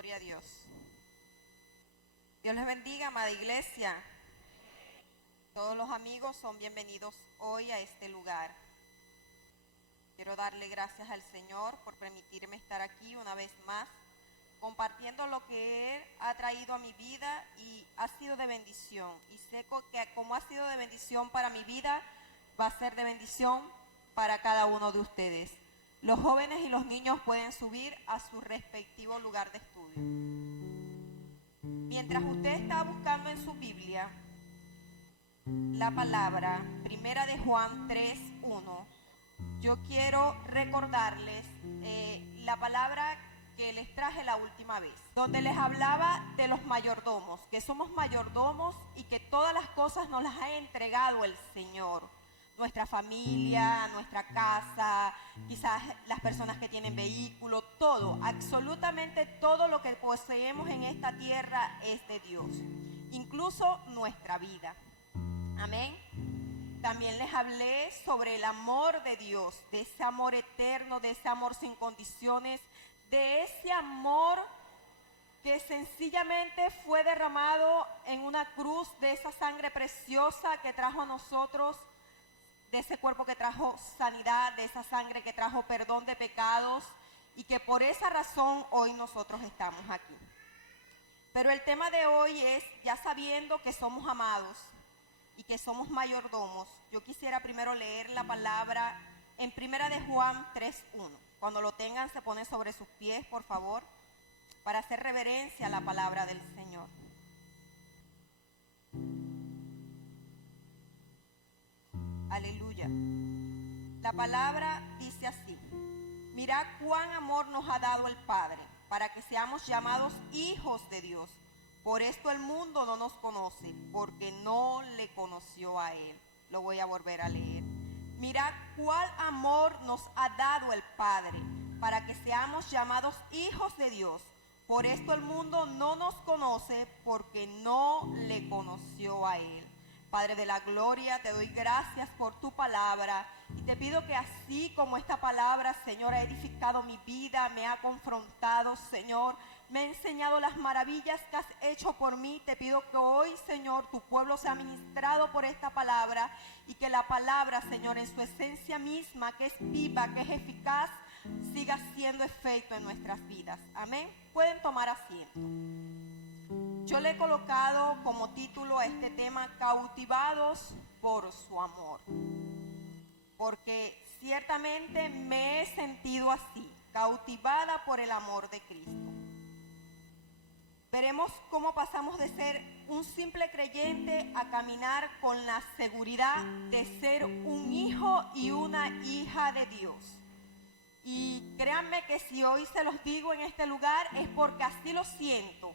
Gloria a Dios. Dios les bendiga, amada iglesia. Todos los amigos son bienvenidos hoy a este lugar. Quiero darle gracias al Señor por permitirme estar aquí una vez más, compartiendo lo que Él ha traído a mi vida y ha sido de bendición. Y sé que como ha sido de bendición para mi vida, va a ser de bendición para cada uno de ustedes. Los jóvenes y los niños pueden subir a su respectivo lugar de estudio. Mientras usted está buscando en su Biblia la palabra Primera de Juan 3:1, yo quiero recordarles la palabra que les traje la última vez, donde les hablaba de los mayordomos, que somos mayordomos y que todas las cosas nos las ha entregado el Señor. Nuestra familia, nuestra casa, quizás las personas que tienen vehículo, todo, absolutamente todo lo que poseemos en esta tierra es de Dios, incluso nuestra vida. Amén. También les hablé sobre el amor de Dios, de ese amor eterno, de ese amor sin condiciones, de ese amor que sencillamente fue derramado en una cruz, de esa sangre preciosa que trajo a nosotros, de ese cuerpo que trajo sanidad, de esa sangre que trajo perdón de pecados, y que por esa razón hoy nosotros estamos aquí. Pero el tema de hoy es, ya sabiendo que somos amados y que somos mayordomos, yo quisiera primero leer la palabra en Primera de Juan 3:1. Cuando lo tengan, se ponen sobre sus pies, por favor, para hacer reverencia a la palabra del Señor. Aleluya. La palabra dice así: mirad cuán amor nos ha dado el Padre, para que seamos llamados hijos de Dios. Por esto el mundo no nos conoce, porque no le conoció a Él. Lo voy a volver a leer. Mirad cuál amor nos ha dado el Padre, para que seamos llamados hijos de Dios. Por esto el mundo no nos conoce, porque no le conoció a Él. Padre de la gloria, te doy gracias por tu palabra y te pido que así como esta palabra, Señor, ha edificado mi vida, me ha confrontado, Señor, me ha enseñado las maravillas que has hecho por mí, te pido que hoy, Señor, tu pueblo sea ministrado por esta palabra y que la palabra, Señor, en su esencia misma, que es viva, que es eficaz, siga haciendo efecto en nuestras vidas. Amén. Pueden tomar asiento. Yo le he colocado como título a este tema, cautivados por su amor, porque ciertamente me he sentido así, cautivada por el amor de Cristo. Veremos cómo pasamos de ser un simple creyente a caminar con la seguridad de ser un hijo y una hija de Dios. Y créanme que si hoy se los digo en este lugar es porque así lo siento.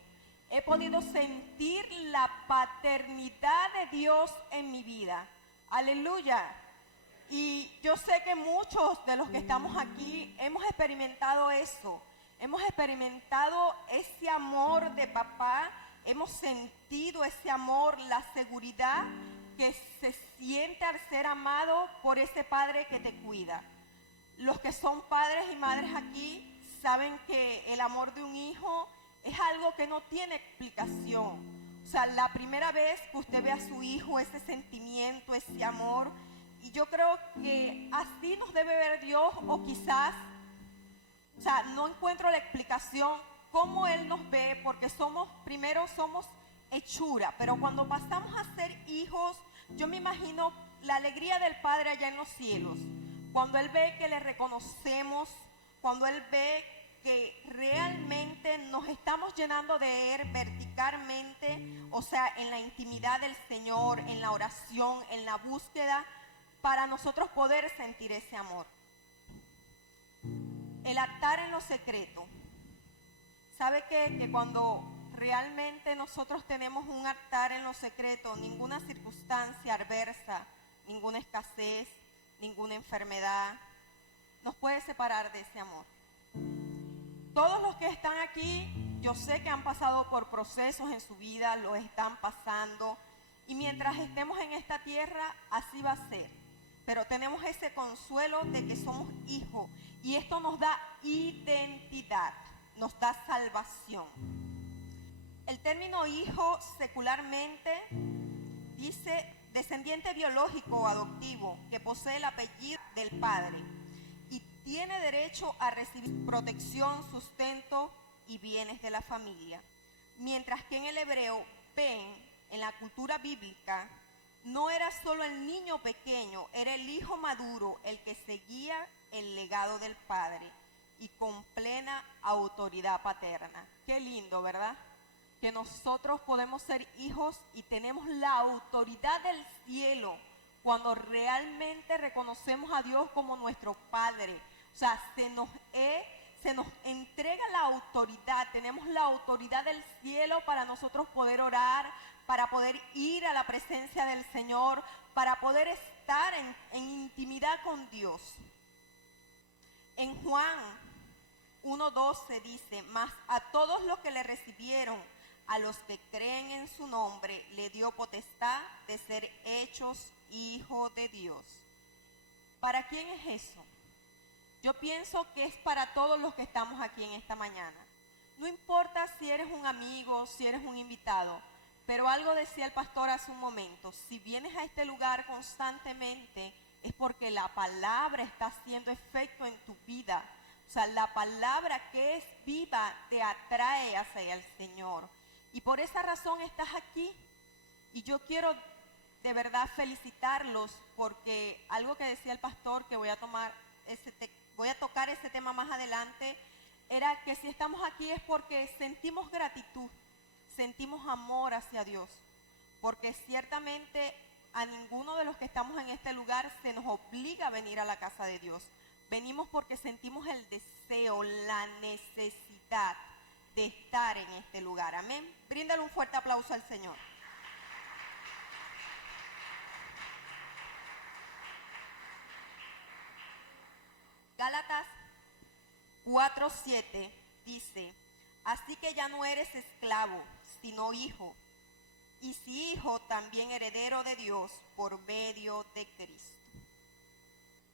He podido sentir la paternidad de Dios en mi vida. Aleluya. Y yo sé que muchos de los que estamos aquí hemos experimentado eso. Hemos experimentado ese amor de papá. Hemos sentido ese amor, la seguridad que se siente al ser amado por ese padre que te cuida. Los que son padres y madres aquí saben que el amor de un hijo es algo que no tiene explicación. O sea, la primera vez que usted ve a su hijo, ese sentimiento, ese amor, y yo creo que así nos debe ver Dios, o quizás, o sea, no encuentro la explicación cómo Él nos ve, porque primero somos hechura, pero cuando pasamos a ser hijos, yo me imagino la alegría del Padre allá en los cielos, cuando Él ve que le reconocemos, cuando Él ve que realmente nos estamos llenando de Él verticalmente, o sea, en la intimidad del Señor, en la oración, en la búsqueda, para nosotros poder sentir ese amor. El altar en lo secreto. ¿Sabe qué? Que cuando realmente nosotros tenemos un altar en lo secreto, ninguna circunstancia adversa, ninguna escasez, ninguna enfermedad nos puede separar de ese amor. Todos los que están aquí, yo sé que han pasado por procesos en su vida, lo están pasando, y mientras estemos en esta tierra, así va a ser. Pero tenemos ese consuelo de que somos hijos, y esto nos da identidad. nos da salvación. El término hijo secularmente dice descendiente biológico o adoptivo que posee el apellido del padre y tiene derecho a recibir protección, sustento y bienes de la familia. Mientras que en el hebreo, ben, en la cultura bíblica, no era solo el niño pequeño, era el hijo maduro el que seguía el legado del padre y con plena autoridad paterna. Qué lindo, ¿verdad? Que nosotros podemos ser hijos y tenemos la autoridad del cielo cuando realmente reconocemos a Dios como nuestro Padre. O sea, se nos entrega la autoridad, tenemos la autoridad del cielo para nosotros poder orar, para poder ir a la presencia del Señor, para poder estar en intimidad con Dios. En Juan 1:12 dice, mas a todos los que le recibieron, a los que creen en su nombre, le dio potestad de ser hechos hijos de Dios. ¿Para quién es eso? Yo pienso que es para todos los que estamos aquí en esta mañana. No importa si eres un amigo, si eres un invitado, pero algo decía el pastor hace un momento, si vienes a este lugar constantemente es porque la palabra está haciendo efecto en tu vida. O sea, la palabra que es viva te atrae hacia el Señor. Y por esa razón estás aquí. Y yo quiero de verdad felicitarlos porque algo que decía el pastor, que voy a tocar ese tema más adelante, era que si estamos aquí es porque sentimos gratitud, sentimos amor hacia Dios. Porque ciertamente a ninguno de los que estamos en este lugar se nos obliga a venir a la casa de Dios. Venimos porque sentimos el deseo, la necesidad de estar en este lugar. Amén. Bríndale un fuerte aplauso al Señor. Gálatas 4:7 dice, así que ya no eres esclavo, sino hijo. Y si hijo, también heredero de Dios por medio de Cristo.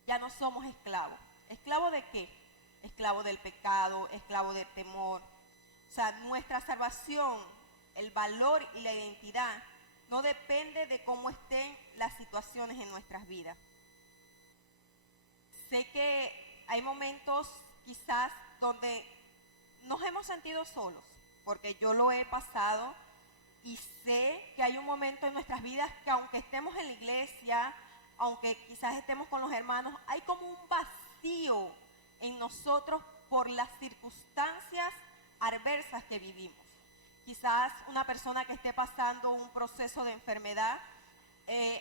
Ya no somos esclavos. ¿Esclavo de qué? Esclavo del pecado, esclavo del temor. O sea, nuestra salvación, el valor y la identidad no depende de cómo estén las situaciones en nuestras vidas. Sé que hay momentos quizás donde nos hemos sentido solos, porque yo lo he pasado y sé que hay un momento en nuestras vidas que aunque estemos en la iglesia, aunque quizás estemos con los hermanos, hay como un vacío en nosotros por las circunstancias adversas que vivimos. Quizás una persona que esté pasando un proceso de enfermedad,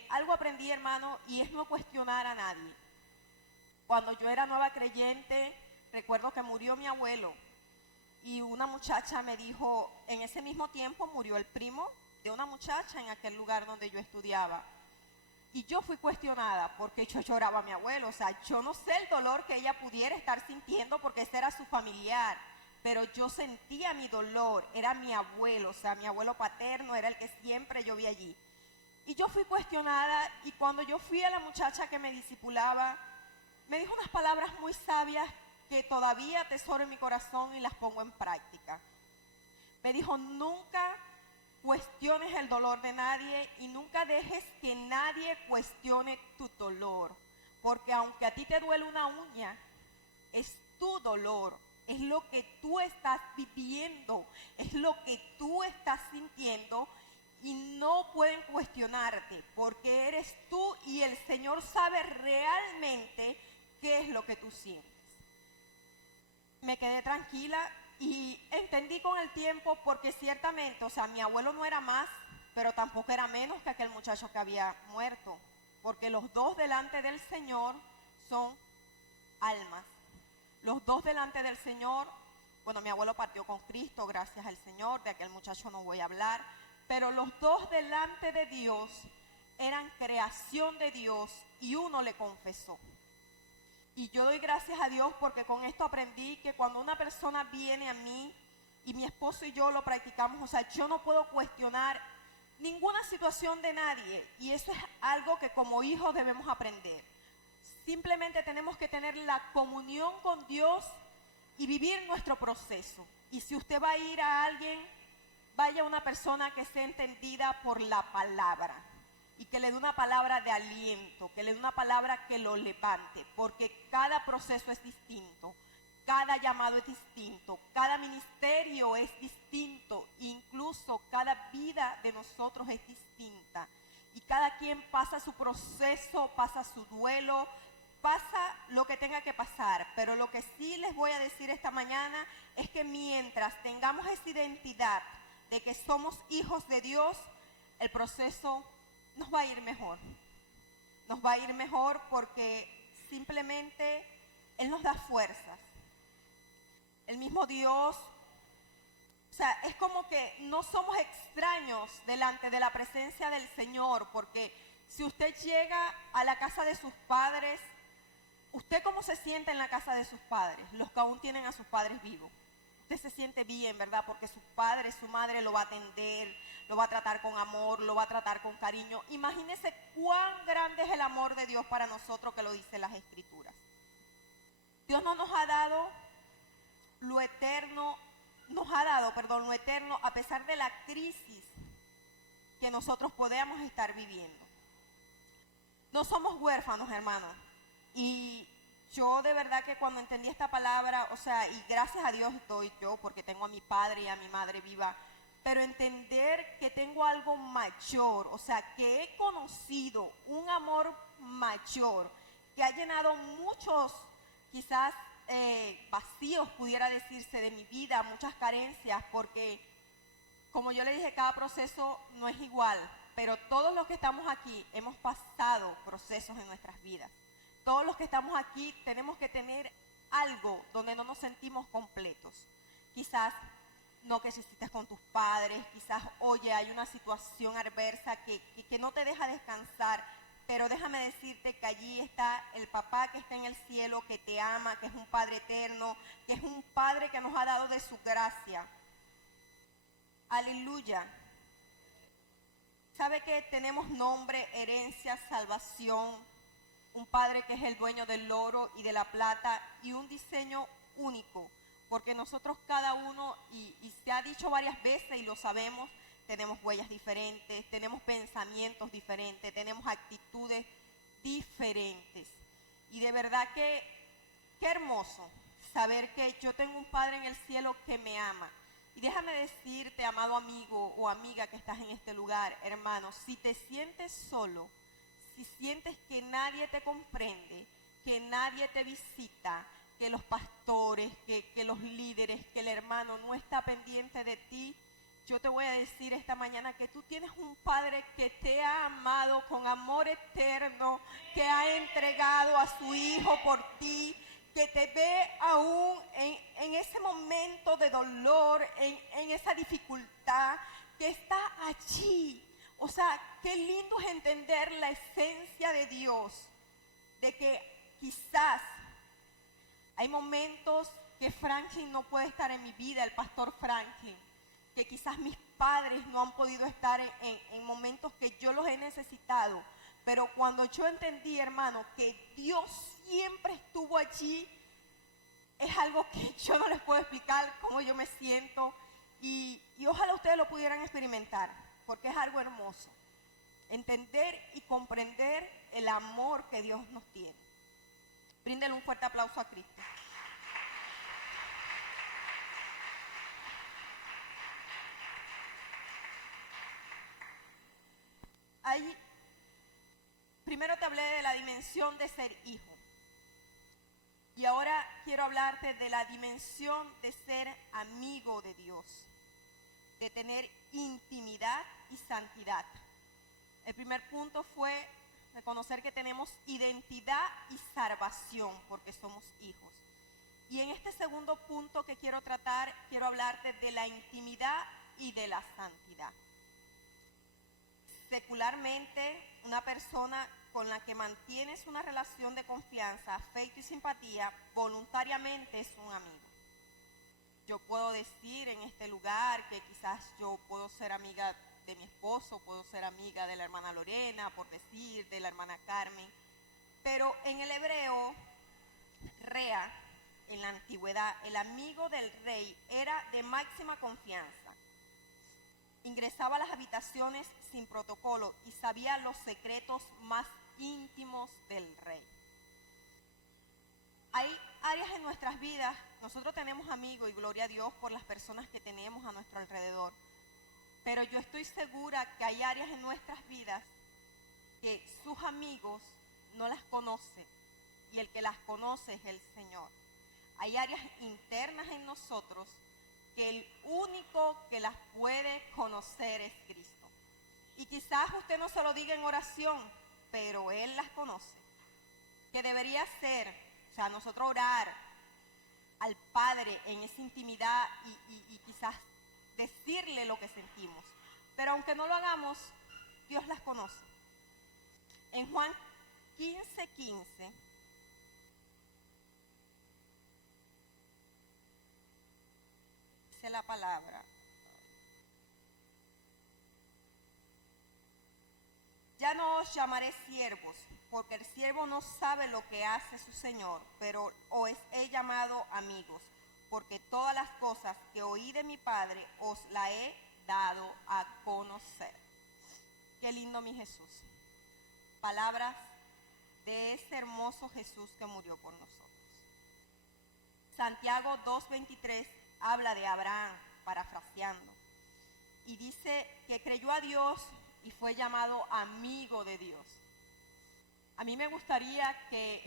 algo aprendí, hermano, y es no cuestionar a nadie. Cuando yo era nueva creyente, recuerdo que murió mi abuelo y una muchacha me dijo, en ese mismo tiempo murió el primo de una muchacha en aquel lugar donde yo estudiaba. Y yo fui cuestionada porque yo lloraba a mi abuelo. O sea, yo no sé el dolor que ella pudiera estar sintiendo porque ese era su familiar. Pero yo sentía mi dolor, era mi abuelo, o sea, mi abuelo paterno era el que siempre yo vi allí. Y yo fui cuestionada y cuando yo fui a la muchacha que me discipulaba, me dijo unas palabras muy sabias que todavía atesoro en mi corazón y las pongo en práctica. Me dijo, nunca cuestiones el dolor de nadie y nunca dejes que nadie cuestione tu dolor. Porque aunque a ti te duele una uña, es tu dolor, es lo que tú estás viviendo, es lo que tú estás sintiendo y no pueden cuestionarte porque eres tú y el Señor sabe realmente qué es lo que tú sientes. Me quedé tranquila y entendí con el tiempo porque ciertamente, o sea, mi abuelo no era más, pero tampoco era menos que aquel muchacho que había muerto, porque los dos delante del Señor son almas. Los dos delante del Señor, bueno, mi abuelo partió con Cristo, gracias al Señor, de aquel muchacho no voy a hablar, pero los dos delante de Dios eran creación de Dios y uno le confesó. Y yo doy gracias a Dios porque con esto aprendí que cuando una persona viene a mí y mi esposo y yo lo practicamos, o sea, yo no puedo cuestionar ninguna situación de nadie y eso es algo que como hijos debemos aprender. Simplemente tenemos que tener la comunión con Dios y vivir nuestro proceso. Y si usted va a ir a alguien, vaya una persona que sea entendida por la palabra y que le dé una palabra de aliento, que le dé una palabra que lo levante, porque cada proceso es distinto, cada llamado es distinto, cada ministerio es distinto, incluso cada vida de nosotros es distinta. Y cada quien pasa su proceso, pasa su duelo, pasa lo que tenga que pasar. Pero lo que sí les voy a decir esta mañana es que mientras tengamos esa identidad de que somos hijos de Dios, el proceso nos va a ir mejor. Nos va a ir mejor porque simplemente Él nos da fuerzas. El mismo Dios, o sea, es como que no somos extraños delante de la presencia del Señor, porque si usted llega a la casa de sus padres, ¿usted cómo se siente en la casa de sus padres? Los que aún tienen a sus padres vivos. Usted se siente bien, ¿verdad? Porque su padre, su madre lo va a atender, lo va a tratar con amor, lo va a tratar con cariño. Imagínese cuán grande es el amor de Dios para nosotros, que lo dicen las Escrituras. Dios no nos ha dado lo eterno, lo eterno a pesar de la crisis que nosotros podemos estar viviendo. No somos huérfanos, hermanos. Y yo de verdad que cuando entendí esta palabra, o sea, y gracias a Dios estoy yo, porque tengo a mi padre y a mi madre viva, pero entender que tengo algo mayor, o sea, que he conocido un amor mayor, que ha llenado muchos, quizás vacíos, pudiera decirse, de mi vida, muchas carencias, porque como yo le dije, cada proceso no es igual, pero todos los que estamos aquí hemos pasado procesos en nuestras vidas. Todos los que estamos aquí tenemos que tener algo donde no nos sentimos completos. Quizás no creciste con tus padres, quizás, oye, hay una situación adversa que no te deja descansar, pero déjame decirte que allí está el papá que está en el cielo, que te ama, que es un Padre eterno, que es un Padre que nos ha dado de su gracia. Aleluya. ¿Sabe que tenemos nombre, herencia, salvación? Un Padre que es el dueño del oro y de la plata y un diseño único, porque nosotros cada uno, y se ha dicho varias veces y lo sabemos, tenemos huellas diferentes, tenemos pensamientos diferentes, tenemos actitudes diferentes. Y de verdad que qué hermoso saber que yo tengo un Padre en el cielo que me ama. Y déjame decirte, amado amigo o amiga que estás en este lugar, hermano, si te sientes solo, si sientes que nadie te comprende, que nadie te visita, que los pastores, que los líderes, que el hermano no está pendiente de ti, yo te voy a decir esta mañana que tú tienes un Padre que te ha amado con amor eterno, que ha entregado a su Hijo por ti, que te ve aún en ese momento de dolor, en esa dificultad, que está allí. O sea, qué lindo es entender la esencia de Dios, de que quizás hay momentos que Franklin no puede estar en mi vida, el pastor Franklin, que quizás mis padres no han podido estar en momentos que yo los he necesitado, pero cuando yo entendí, hermano, que Dios siempre estuvo allí, es algo que yo no les puedo explicar cómo yo me siento, y ojalá ustedes lo pudieran experimentar, porque es algo hermoso, entender y comprender el amor que Dios nos tiene. Bríndenle un fuerte aplauso a Cristo. Ahí, primero te hablé de la dimensión de ser hijo. Y ahora quiero hablarte de la dimensión de ser amigo de Dios, de tener intimidad y santidad. El primer punto fue reconocer que tenemos identidad y salvación porque somos hijos. Y en este segundo punto que quiero tratar, quiero hablarte de la intimidad y de la santidad. Secularmente, una persona con la que mantienes una relación de confianza, afecto y simpatía, voluntariamente es un amigo. Yo puedo decir en este lugar que quizás yo puedo ser amiga de mi esposo, puedo ser amiga de la hermana Lorena, por decir, de la hermana Carmen, pero en el hebreo, rea, en la antigüedad, el amigo del rey era de máxima confianza. Ingresaba a las habitaciones sin protocolo y sabía los secretos más íntimos del rey. Hay áreas en nuestras vidas, nosotros tenemos amigos y gloria a Dios por las personas que tenemos a nuestro alrededor, pero yo estoy segura que hay áreas en nuestras vidas que sus amigos no las conocen y el que las conoce es el Señor. Hay áreas internas en nosotros que el único que las puede conocer es Cristo. Y quizás usted no se lo diga en oración, pero Él las conoce. Que debería ser, o sea, nosotros orar al Padre en esa intimidad y quizás decirle lo que sentimos. Pero aunque no lo hagamos, Dios las conoce. En Juan 15:15 dice la palabra: ya no os llamaré siervos, porque el siervo no sabe lo que hace su Señor, pero os he llamado amigos, porque todas las cosas que oí de mi Padre os la he dado a conocer. Qué lindo mi Jesús. Palabras de ese hermoso Jesús que murió por nosotros. Santiago 2:23 habla de Abraham, parafraseando, y dice que creyó a Dios y fue llamado amigo de Dios. A mí me gustaría que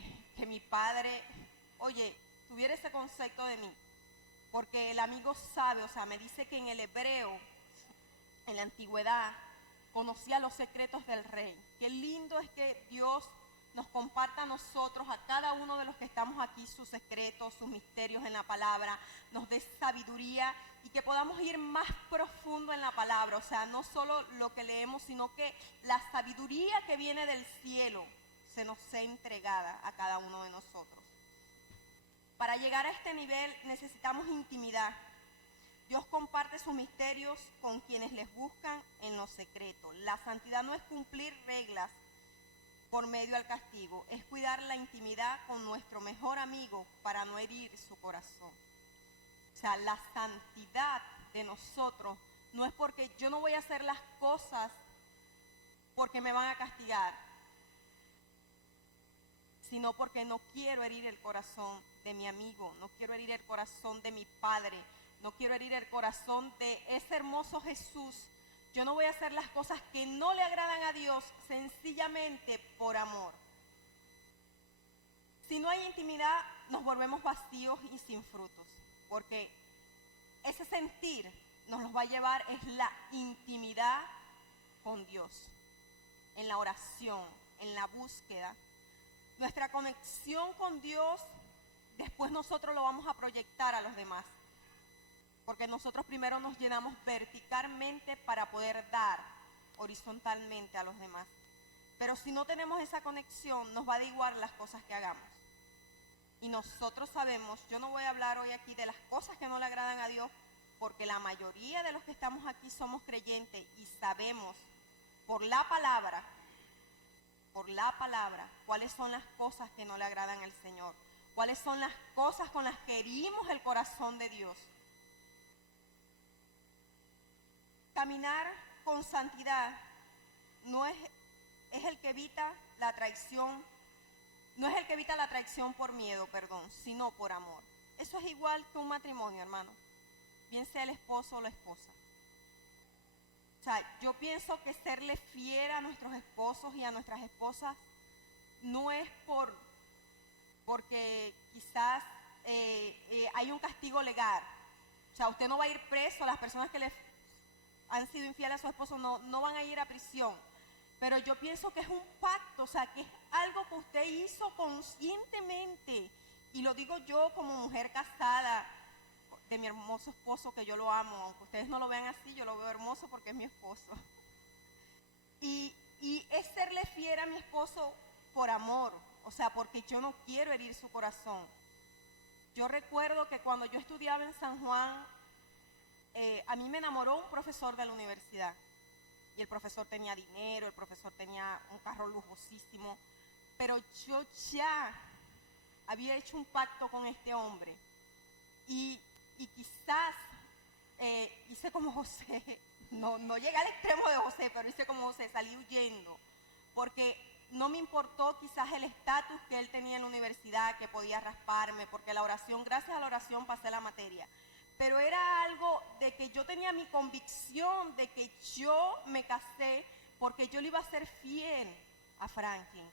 mi padre, tuviera ese concepto de mí, porque el amigo sabe, o sea, me dice que en el hebreo, en la antigüedad, conocía los secretos del rey. Qué lindo es que Dios nos comparta a nosotros, a cada uno de los que estamos aquí, sus secretos, sus misterios en la palabra, nos dé sabiduría y que podamos ir más profundo en la palabra. O sea, no solo lo que leemos, sino que la sabiduría que viene del cielo se nos sea entregada a cada uno de nosotros. Para llegar a este nivel necesitamos intimidad. Dios comparte sus misterios con quienes les buscan en lo secreto. La santidad no es cumplir reglas por medio al castigo, es cuidar la intimidad con nuestro mejor amigo para no herir su corazón. O sea, la santidad de nosotros no es porque yo no voy a hacer las cosas porque me van a castigar, sino porque no quiero herir el corazón de mi amigo, no quiero herir el corazón de mi padre, no quiero herir el corazón de ese hermoso Jesús. Yo no voy a hacer las cosas que no le agradan a Dios sencillamente por amor. Si no hay intimidad, nos volvemos vacíos y sin frutos, porque ese sentir nos los va a llevar es la intimidad con Dios, en la oración, en la búsqueda. Nuestra conexión con Dios, después nosotros lo vamos a proyectar a los demás, porque nosotros primero nos llenamos verticalmente para poder dar horizontalmente a los demás. Pero si no tenemos esa conexión, nos va a dar igual las cosas que hagamos. Y nosotros sabemos, yo no voy a hablar hoy aquí de las cosas que no le agradan a Dios, porque la mayoría de los que estamos aquí somos creyentes y sabemos por la palabra, cuáles son las cosas que no le agradan al Señor, cuáles son las cosas con las que herimos el corazón de Dios. Caminar con santidad no es el que evita la traición, no es el que evita la traición por miedo, sino por amor. Eso es igual que un matrimonio, hermano, bien sea el esposo o la esposa. O sea, yo pienso que serle fiel a nuestros esposos y a nuestras esposas no es porque quizás hay un castigo legal. O sea, usted no va a ir preso, las personas que le han sido infieles a su esposo no van a ir a prisión. Pero yo pienso que es un pacto, o sea, que es algo que usted hizo conscientemente. Y lo digo yo como mujer casada de mi hermoso esposo, que yo lo amo. Aunque ustedes no lo vean así, yo lo veo hermoso porque es mi esposo. Y es serle fiel a mi esposo por amor, o sea, porque yo no quiero herir su corazón. Yo recuerdo que cuando yo estudiaba en San Juan, a mí me enamoró un profesor de la universidad. Y el profesor tenía dinero, el profesor tenía un carro lujosísimo. Pero yo ya había hecho un pacto con este hombre. Y quizás hice como José, no llegué al extremo de José, pero hice como José, salí huyendo, porque no me importó quizás el estatus que él tenía en la universidad, que podía rasparme, porque la oración, gracias a la oración pasé la materia, pero era algo de que yo tenía mi convicción de que yo me casé porque yo le iba a ser fiel a Franklin.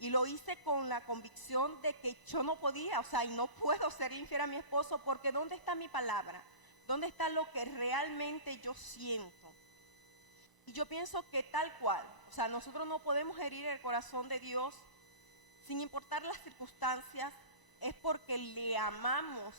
Y lo hice con la convicción de que yo no podía, o sea, y no puedo ser infiel a mi esposo, porque ¿dónde está mi palabra? ¿Dónde está lo que realmente yo siento? Y yo pienso que tal cual, o sea, nosotros no podemos herir el corazón de Dios sin importar las circunstancias, es porque le amamos,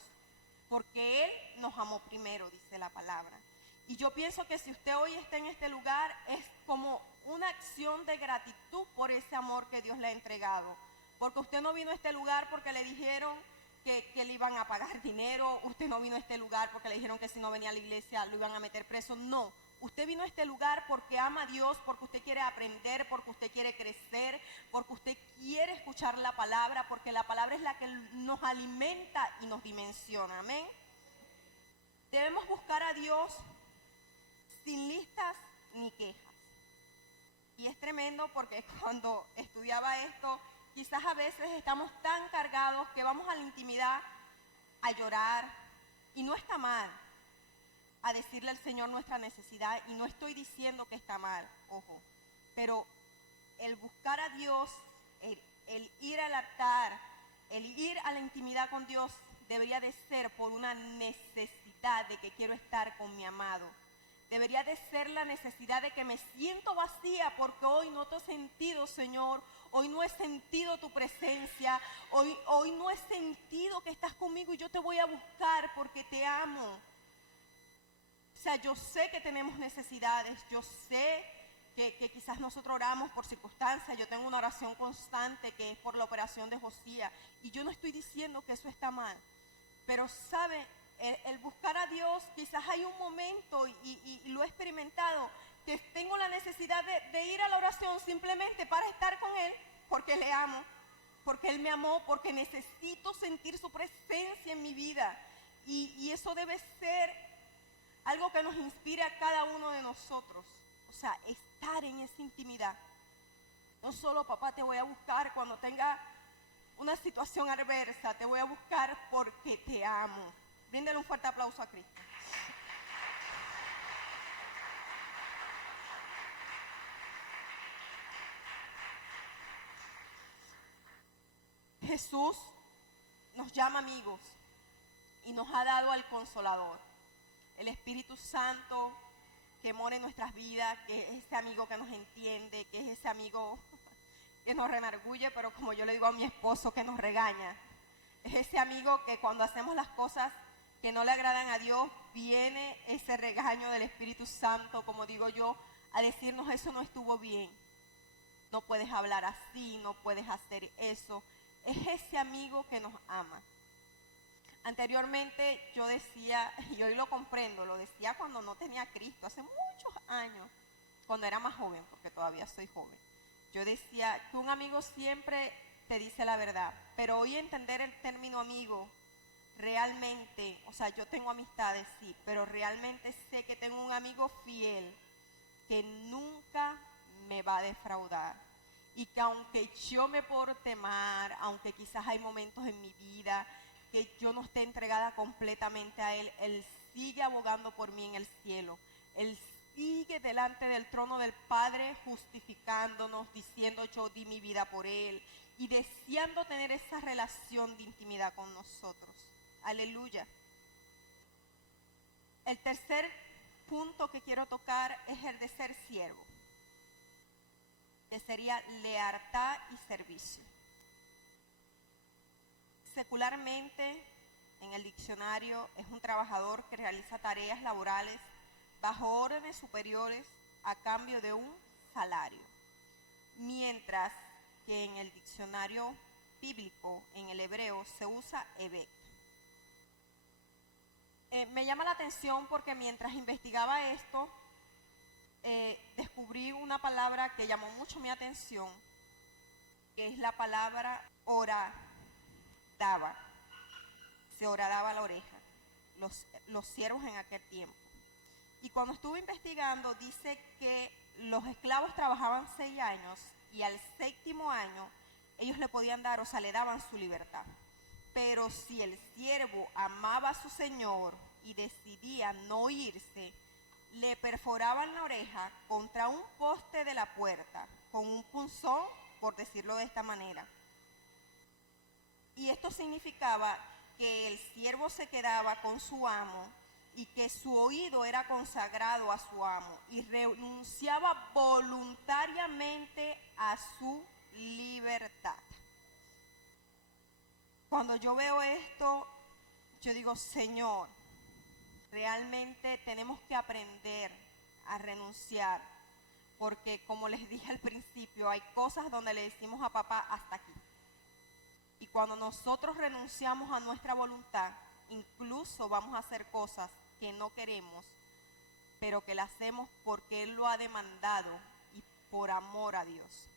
porque Él nos amó primero, dice la palabra. Y yo pienso que si usted hoy está en este lugar, es como una acción de gratitud por ese amor que Dios le ha entregado. Porque usted no vino a este lugar porque le dijeron que le iban a pagar dinero, usted no vino a este lugar porque le dijeron que si no venía a la iglesia lo iban a meter preso, no. Usted vino a este lugar porque ama a Dios, porque usted quiere aprender, porque usted quiere crecer, porque usted quiere escuchar la palabra, porque la palabra es la que nos alimenta y nos dimensiona, amén. Debemos buscar a Dios sin listas ni quejas. Y es tremendo porque cuando estudiaba esto, quizás a veces estamos tan cargados que vamos a la intimidad a llorar, y no está mal, a decirle al Señor nuestra necesidad, y no estoy diciendo que está mal, ojo, pero el buscar a Dios, el ir al altar, el ir a la intimidad con Dios debería de ser por una necesidad de que quiero estar con mi amado. Debería de ser la necesidad de que me siento vacía porque hoy no te he sentido, Señor. Hoy no he sentido tu presencia. Hoy no he sentido que estás conmigo y yo te voy a buscar porque te amo. O sea, yo sé que tenemos necesidades. Yo sé que quizás nosotros oramos por circunstancias. Yo tengo una oración constante que es por la operación de Josías. Y yo no estoy diciendo que eso está mal. Pero, ¿sabe? El buscar a Dios, quizás hay un momento, y lo he experimentado, que tengo la necesidad de ir a la oración simplemente para estar con Él, porque le amo, porque Él me amó, porque necesito sentir su presencia en mi vida. Y eso debe ser algo que nos inspire a cada uno de nosotros. O sea, estar en esa intimidad. No solo, papá, te voy a buscar cuando tenga una situación adversa, te voy a buscar porque te amo. Bríndele un fuerte aplauso a Cristo. Jesús nos llama amigos y nos ha dado al Consolador, el Espíritu Santo que mora en nuestras vidas, que es ese amigo que nos entiende, que es ese amigo que nos redarguye, pero como yo le digo a mi esposo, que nos regaña. Es ese amigo que cuando hacemos las cosas que no le agradan a Dios, viene ese regaño del Espíritu Santo, como digo yo, a decirnos eso no estuvo bien. No puedes hablar así, no puedes hacer eso. Es ese amigo que nos ama. Anteriormente yo decía, y hoy lo comprendo, lo decía cuando no tenía a Cristo, hace muchos años, cuando era más joven, porque todavía soy joven. Yo decía que un amigo siempre te dice la verdad, pero hoy entender el término amigo, realmente, o sea, yo tengo amistades, sí, pero realmente sé que tengo un amigo fiel que nunca me va a defraudar. Y que aunque yo me porte mal, aunque quizás hay momentos en mi vida que yo no esté entregada completamente a Él, Él sigue abogando por mí en el cielo. Él sigue delante del trono del Padre justificándonos, diciendo yo di mi vida por Él y deseando tener esa relación de intimidad con nosotros. Aleluya. El tercer punto que quiero tocar es el de ser siervo, que sería lealtad y servicio. Secularmente, en el diccionario, es un trabajador que realiza tareas laborales bajo órdenes superiores a cambio de un salario. Mientras que en el diccionario bíblico, en el hebreo, se usa ebed. Me llama la atención porque mientras investigaba esto, descubrí una palabra que llamó mucho mi atención, que es la palabra orar. se horadaba la oreja, los siervos en aquel tiempo. Y cuando estuve investigando, dice que los esclavos trabajaban 6 años y al 7.º año ellos le podían dar, o sea, le daban su libertad. Pero si el siervo amaba a su señor y decidía no irse, le perforaban la oreja contra un poste de la puerta con un punzón, por decirlo de esta manera. Y esto significaba que el siervo se quedaba con su amo y que su oído era consagrado a su amo y renunciaba voluntariamente a su libertad. Cuando yo veo esto, yo digo, Señor, realmente tenemos que aprender a renunciar, porque como les dije al principio, hay cosas donde le decimos a papá hasta aquí. Y cuando nosotros renunciamos a nuestra voluntad, incluso vamos a hacer cosas que no queremos, pero que las hacemos porque Él lo ha demandado y por amor a Dios.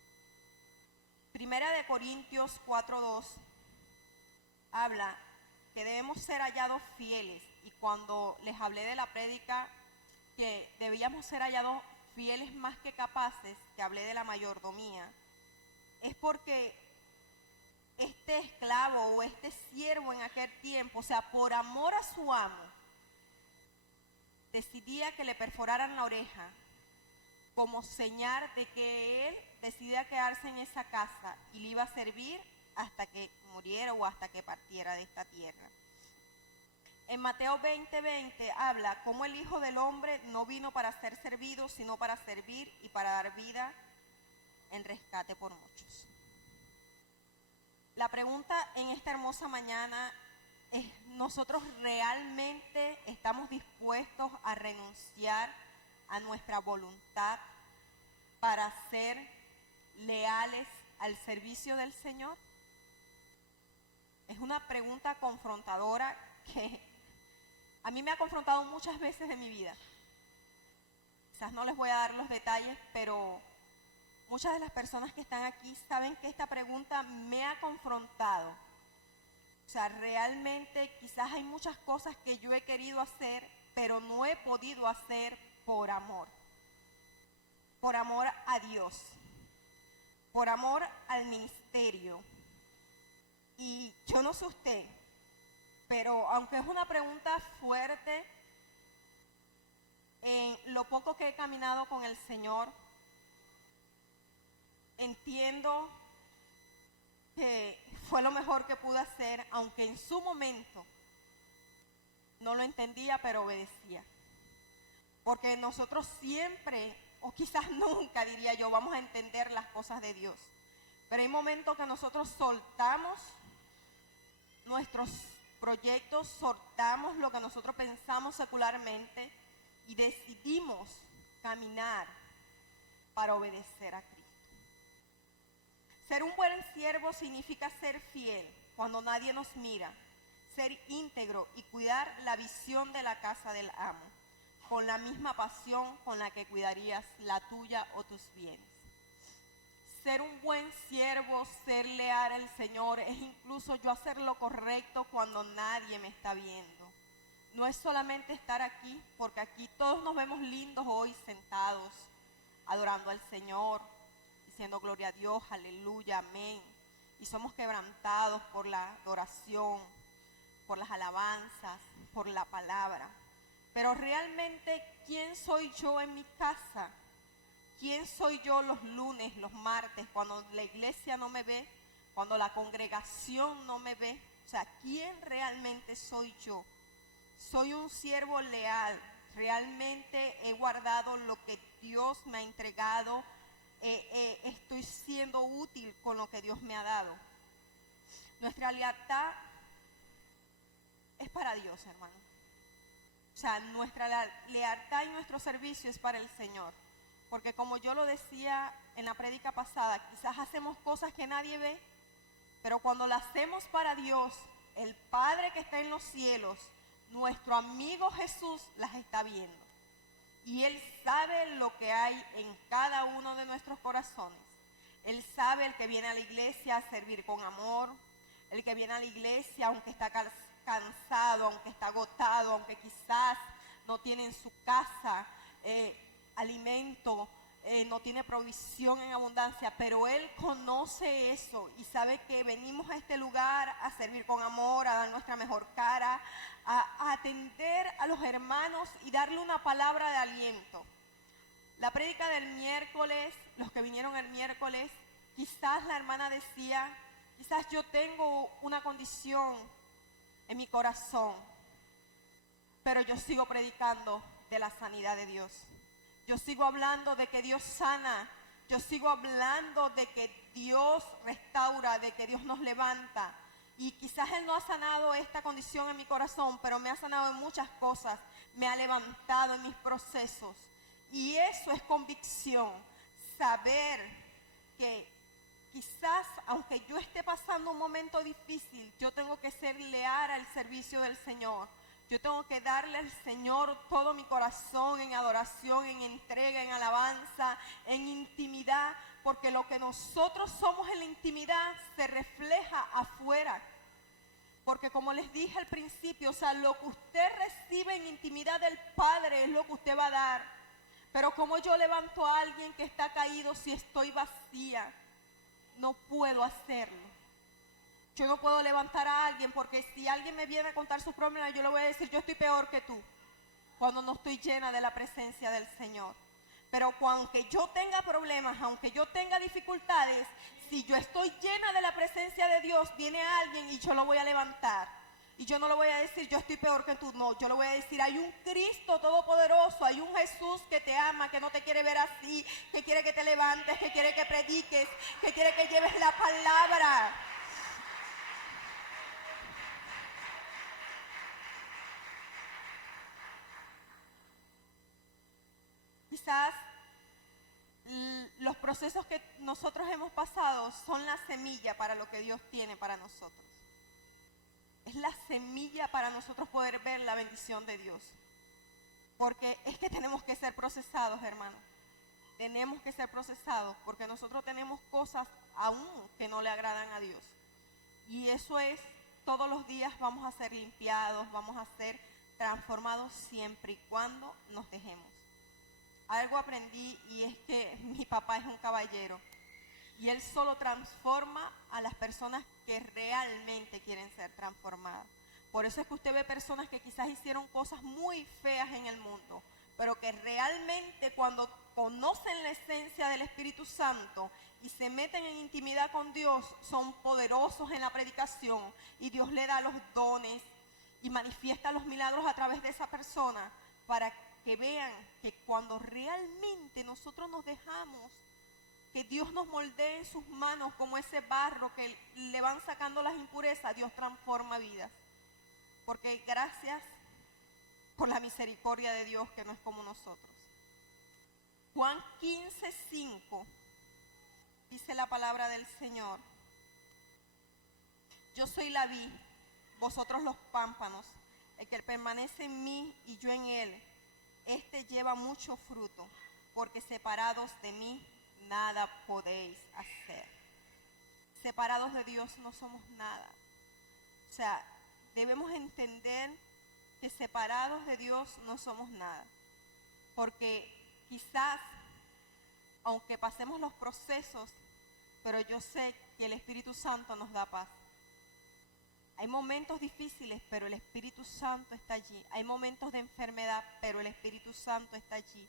Primera de Corintios 4:2 habla que debemos ser hallados fieles, y cuando les hablé de la prédica que debíamos ser hallados fieles más que capaces, que hablé de la mayordomía, es porque este esclavo o este siervo en aquel tiempo, o sea, por amor a su amo, decidía que le perforaran la oreja como señal de que él decidía quedarse en esa casa y le iba a servir hasta que muriera o hasta que partiera de esta tierra. En Mateo 20:20 habla cómo el Hijo del Hombre no vino para ser servido, sino para servir y para dar vida en rescate por muchos. La pregunta en esta hermosa mañana es: ¿nosotros realmente estamos dispuestos a renunciar a nuestra voluntad para ser leales al servicio del Señor? Es una pregunta confrontadora que a mí me ha confrontado muchas veces en mi vida. Quizás no les voy a dar los detalles, pero muchas de las personas que están aquí saben que esta pregunta me ha confrontado. O sea, realmente quizás hay muchas cosas que yo he querido hacer, pero no he podido hacer por amor a Dios, por amor al ministerio. Y yo no sé usted, pero aunque es una pregunta fuerte, en lo poco que he caminado con el Señor, entiendo que fue lo mejor que pude hacer, aunque en su momento no lo entendía, pero obedecía. Porque nosotros siempre, o quizás nunca, diría yo, vamos a entender las cosas de Dios. Pero hay momentos que nosotros soltamos nuestros proyectos, soltamos lo que nosotros pensamos secularmente y decidimos caminar para obedecer a Cristo. Ser un buen siervo significa ser fiel cuando nadie nos mira, ser íntegro y cuidar la visión de la casa del amo, con la misma pasión con la que cuidarías la tuya o tus bienes. Ser un buen siervo, ser leal al Señor, es incluso yo hacer lo correcto cuando nadie me está viendo. No es solamente estar aquí, porque aquí todos nos vemos lindos hoy sentados, adorando al Señor, diciendo gloria a Dios, aleluya, amén. Y somos quebrantados por la adoración, por las alabanzas, por la palabra. Pero realmente, ¿quién soy yo en mi casa? ¿Quién soy yo los lunes, los martes, cuando la iglesia no me ve, cuando la congregación no me ve? O sea, ¿quién realmente soy yo? Soy un siervo leal. Realmente he guardado lo que Dios me ha entregado. Estoy siendo útil con lo que Dios me ha dado. Nuestra lealtad es para Dios, hermano. O sea, nuestra lealtad y nuestro servicio es para el Señor. Porque como yo lo decía en la prédica pasada, quizás hacemos cosas que nadie ve, pero cuando las hacemos para Dios, el Padre que está en los cielos, nuestro amigo Jesús las está viendo. Y Él sabe lo que hay en cada uno de nuestros corazones. Él sabe el que viene a la iglesia a servir con amor, el que viene a la iglesia aunque está cansado, aunque está agotado, aunque quizás no tiene en su casa alimento, no tiene provisión en abundancia, pero Él conoce eso y sabe que venimos a este lugar a servir con amor, a dar nuestra mejor cara, a atender a los hermanos y darle una palabra de aliento. La prédica del miércoles, los que vinieron el miércoles, quizás la hermana decía, quizás yo tengo una condición en mi corazón, pero yo sigo predicando de la sanidad de Dios. Yo sigo hablando de que Dios sana. Yo sigo hablando de que Dios restaura, de que Dios nos levanta. Y quizás Él no ha sanado esta condición en mi corazón, pero me ha sanado en muchas cosas. Me ha levantado en mis procesos. Y eso es convicción. Saber que quizás, aunque yo esté pasando un momento difícil, yo tengo que ser leal al servicio del Señor. Yo tengo que darle al Señor todo mi corazón en adoración, en entrega, en alabanza, en intimidad, porque lo que nosotros somos en la intimidad se refleja afuera. Porque como les dije al principio, o sea, lo que usted recibe en intimidad del Padre es lo que usted va a dar. Pero como yo levanto a alguien que está caído si estoy vacía, no puedo hacerlo. Yo no puedo levantar a alguien porque si alguien me viene a contar sus problemas, yo le voy a decir, yo estoy peor que tú, cuando no estoy llena de la presencia del Señor. Pero aunque yo tenga problemas, aunque yo tenga dificultades, si yo estoy llena de la presencia de Dios, viene alguien y yo lo voy a levantar. Y yo no le voy a decir, yo estoy peor que tú, no, yo le voy a decir, hay un Cristo todopoderoso, hay un Jesús que te ama, que no te quiere ver así, que quiere que te levantes, que quiere que prediques, que quiere que lleves la palabra. Quizás los procesos que nosotros hemos pasado son la semilla para lo que Dios tiene para nosotros. Es la semilla para nosotros poder ver la bendición de Dios. Porque es que tenemos que ser procesados, hermanos. Tenemos que ser procesados porque nosotros tenemos cosas aún que no le agradan a Dios. Y eso es, todos los días vamos a ser limpiados, vamos a ser transformados siempre y cuando nos dejemos. Algo aprendí y es que mi papá es un caballero y él solo transforma a las personas que realmente quieren ser transformadas. Por eso es que usted ve personas que quizás hicieron cosas muy feas en el mundo, pero que realmente cuando conocen la esencia del Espíritu Santo y se meten en intimidad con Dios, son poderosos en la predicación y Dios le da los dones y manifiesta los milagros a través de esa persona para que vean que cuando realmente nosotros nos dejamos que Dios nos moldee en sus manos como ese barro que le van sacando las impurezas, Dios transforma vidas. Porque gracias por la misericordia de Dios que no es como nosotros. Juan 15:5 dice la palabra del Señor. Yo soy la vid, vosotros los pámpanos. El que permanece en mí y yo en él, este lleva mucho fruto, porque separados de mí nada podéis hacer. Separados de Dios no somos nada. O sea, debemos entender que separados de Dios no somos nada. Porque quizás, aunque pasemos los procesos, pero yo sé que el Espíritu Santo nos da paz. Hay momentos difíciles, pero el Espíritu Santo está allí. Hay momentos de enfermedad, pero el Espíritu Santo está allí.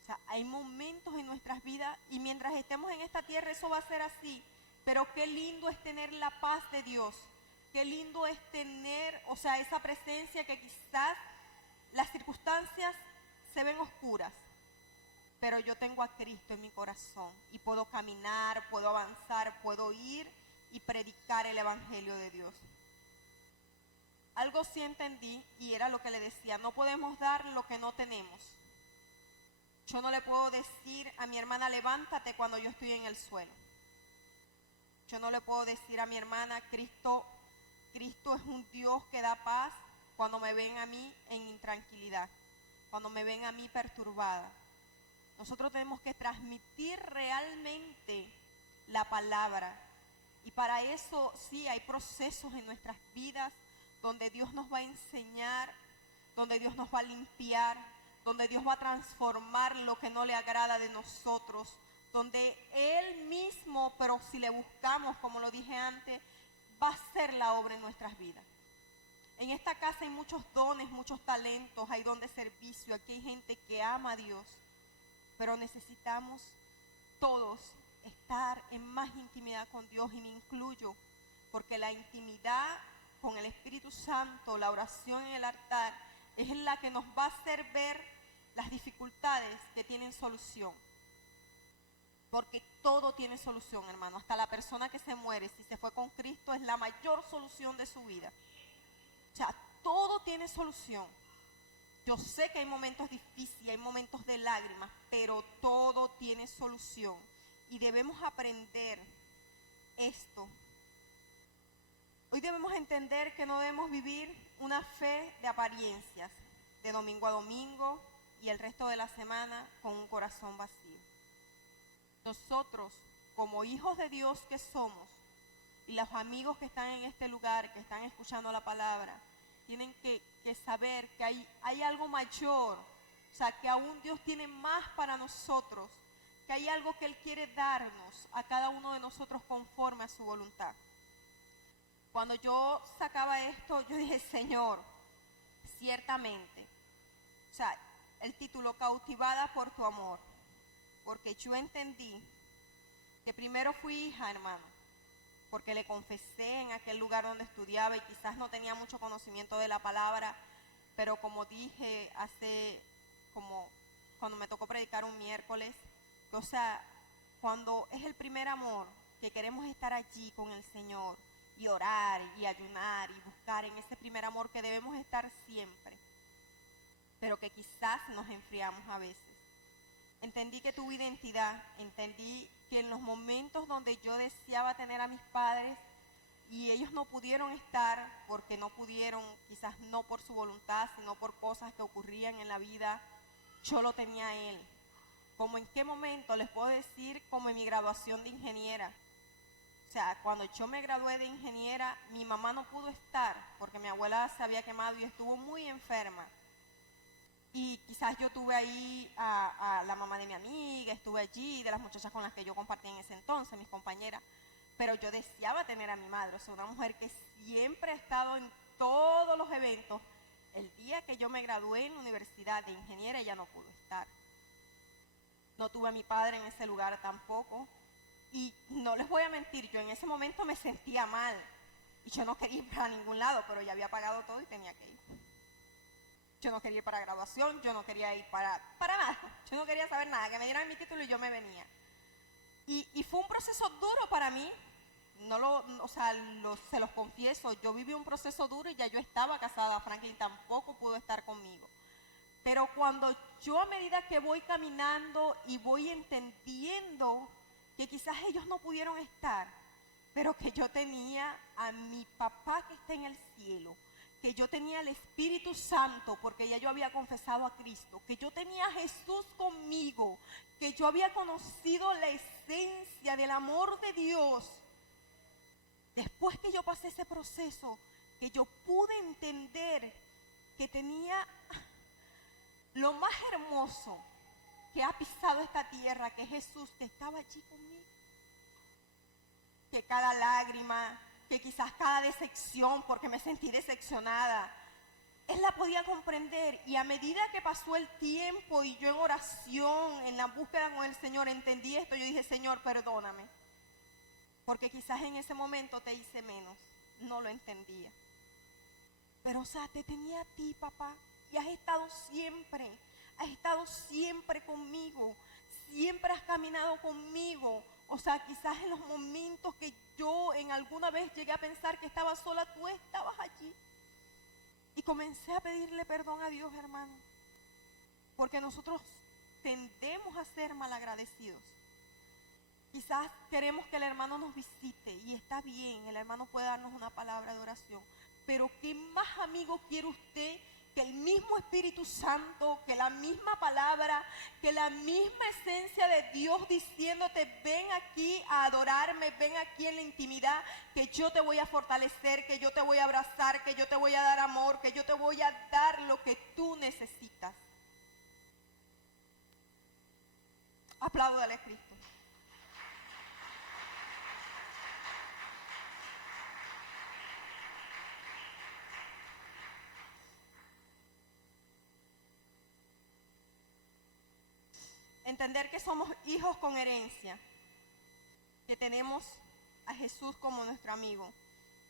O sea, hay momentos en nuestras vidas y mientras estemos en esta tierra eso va a ser así. Pero qué lindo es tener la paz de Dios. Qué lindo es tener, o sea, esa presencia que quizás las circunstancias se ven oscuras. Pero yo tengo a Cristo en mi corazón y puedo caminar, puedo avanzar, puedo ir y predicar el Evangelio de Dios. Algo sí entendí y era lo que le decía, no podemos dar lo que no tenemos. Yo no le puedo decir a mi hermana, levántate cuando yo estoy en el suelo. Yo no le puedo decir a mi hermana, Cristo es un Dios que da paz cuando me ven a mí en intranquilidad, cuando me ven a mí perturbada. Nosotros tenemos que transmitir realmente la palabra. Y para eso sí hay procesos en nuestras vidas donde Dios nos va a enseñar, donde Dios nos va a limpiar, donde Dios va a transformar lo que no le agrada de nosotros, donde Él mismo, pero si le buscamos, como lo dije antes, va a hacer la obra en nuestras vidas. En esta casa hay muchos dones, muchos talentos, hay don de servicio, aquí hay gente que ama a Dios, pero necesitamos todos estar en más intimidad con Dios, y me incluyo, porque la intimidad con el Espíritu Santo, la oración en el altar, es la que nos va a hacer ver las dificultades que tienen solución. Porque todo tiene solución, hermano. Hasta la persona que se muere, si se fue con Cristo, es la mayor solución de su vida. O sea, todo tiene solución. Yo sé que hay momentos difíciles, hay momentos de lágrimas, pero todo tiene solución. Y debemos aprender esto. Hoy debemos entender que no debemos vivir una fe de apariencias, de domingo a domingo y el resto de la semana con un corazón vacío. Nosotros, como hijos de Dios que somos, y los amigos que están en este lugar, que están escuchando la palabra, tienen que saber que hay algo mayor, o sea, que aún Dios tiene más para nosotros, que hay algo que Él quiere darnos a cada uno de nosotros conforme a su voluntad. Cuando yo sacaba esto, yo dije, Señor, ciertamente, o sea, el título, cautivada por tu amor, porque yo entendí que primero fui hija, hermano, porque le confesé en aquel lugar donde estudiaba y quizás no tenía mucho conocimiento de la palabra, pero como dije cuando me tocó predicar un miércoles, o sea, cuando es el primer amor, que queremos estar allí con el Señor y orar y ayunar y buscar en ese primer amor que debemos estar siempre, pero que quizás nos enfriamos a veces. Entendí que tuve identidad, entendí que en los momentos donde yo deseaba tener a mis padres y ellos no pudieron estar porque no pudieron, quizás no por su voluntad, sino por cosas que ocurrían en la vida, yo lo tenía a Él. Como en qué momento, les puedo decir, como en mi graduación de ingeniera. O sea, cuando yo me gradué de ingeniera, mi mamá no pudo estar porque mi abuela se había quemado y estuvo muy enferma. Y quizás yo tuve ahí a la mamá de mi amiga, estuve allí, de las muchachas con las que yo compartí en ese entonces, mis compañeras. Pero yo deseaba tener a mi madre, o sea, una mujer que siempre ha estado en todos los eventos. El día que yo me gradué en la universidad de ingeniera, ella no pudo estar. No tuve a mi padre en ese lugar tampoco. Y no les voy a mentir, yo en ese momento me sentía mal. Y yo no quería ir para ningún lado, pero ya había pagado todo y tenía que ir. Yo no quería ir para graduación, yo no quería ir para nada. Yo no quería saber nada, que me dieran mi título y yo me venía. Y fue un proceso duro para mí. Se los confieso, yo viví un proceso duro y ya yo estaba casada. Franklin tampoco pudo estar conmigo. Pero cuando yo, a medida que voy caminando y voy entendiendo que quizás ellos no pudieron estar, pero que yo tenía a mi papá que está en el cielo, que yo tenía el Espíritu Santo porque ya yo había confesado a Cristo, que yo tenía a Jesús conmigo, que yo había conocido la esencia del amor de Dios. Después que yo pasé ese proceso, que yo pude entender que tenía lo más hermoso que ha pisado esta tierra, que es Jesús, que estaba allí conmigo. Que cada lágrima, que quizás cada decepción, porque me sentí decepcionada, Él la podía comprender. Y a medida que pasó el tiempo y yo en oración, en la búsqueda con el Señor, entendí esto. Yo dije, Señor, perdóname, porque quizás en ese momento te hice menos, no lo entendía. Pero o sea, te tenía a ti, papá, y has estado siempre conmigo, siempre has caminado conmigo. O sea, quizás en los momentos que yo en alguna vez llegué a pensar que estaba sola, tú estabas allí. Y comencé a pedirle perdón a Dios, hermano, porque nosotros tendemos a ser malagradecidos. Quizás queremos que el hermano nos visite y está bien, el hermano puede darnos una palabra de oración, pero ¿qué más amigo quiere usted que el mismo Espíritu Santo, que la misma palabra, que la misma esencia de Dios diciéndote, ven aquí a adorarme, ven aquí en la intimidad, que yo te voy a fortalecer, que yo te voy a abrazar, que yo te voy a dar amor, que yo te voy a dar lo que tú necesitas. Apláudale a Cristo. Entender que somos hijos con herencia, que tenemos a Jesús como nuestro amigo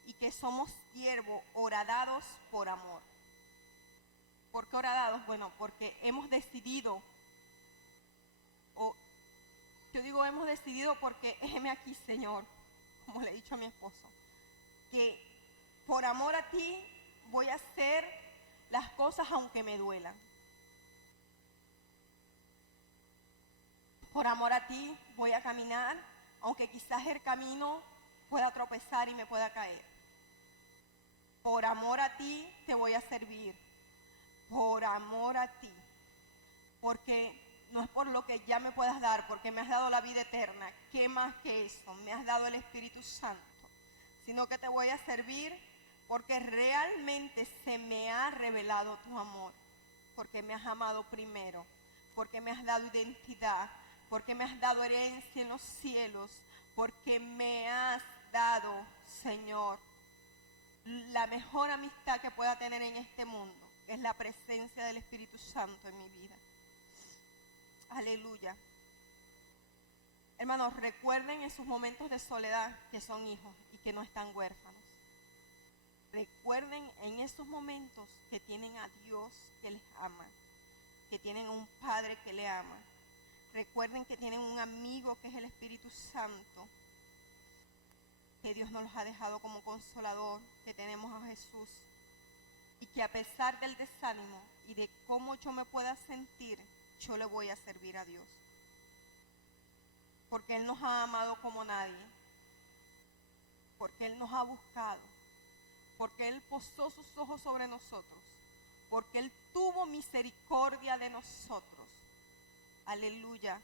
y que somos siervos horadados por amor. ¿Por qué horadados? Bueno, porque hemos decidido, yo digo hemos decidido porque heme aquí, Señor, como le he dicho a mi esposo, que por amor a ti voy a hacer las cosas aunque me duelan. Por amor a ti voy a caminar, aunque quizás el camino pueda tropezar y me pueda caer. Por amor a ti te voy a servir. Por amor a ti. Porque no es por lo que ya me puedas dar, porque me has dado la vida eterna. ¿Qué más que eso? Me has dado el Espíritu Santo. Sino que te voy a servir porque realmente se me ha revelado tu amor. Porque me has amado primero. Porque me has dado identidad. Porque me has dado herencia en los cielos, porque me has dado, Señor, la mejor amistad que pueda tener en este mundo, que es la presencia del Espíritu Santo en mi vida. Aleluya. Hermanos, recuerden en sus momentos de soledad que son hijos y que no están huérfanos. Recuerden en esos momentos que tienen a Dios que les ama, que tienen a un Padre que les ama. Recuerden que tienen un amigo que es el Espíritu Santo, que Dios nos los ha dejado como consolador, que tenemos a Jesús y que a pesar del desánimo y de cómo yo me pueda sentir, yo le voy a servir a Dios. Porque Él nos ha amado como nadie, porque Él nos ha buscado, porque Él posó sus ojos sobre nosotros, porque Él tuvo misericordia de nosotros. Aleluya.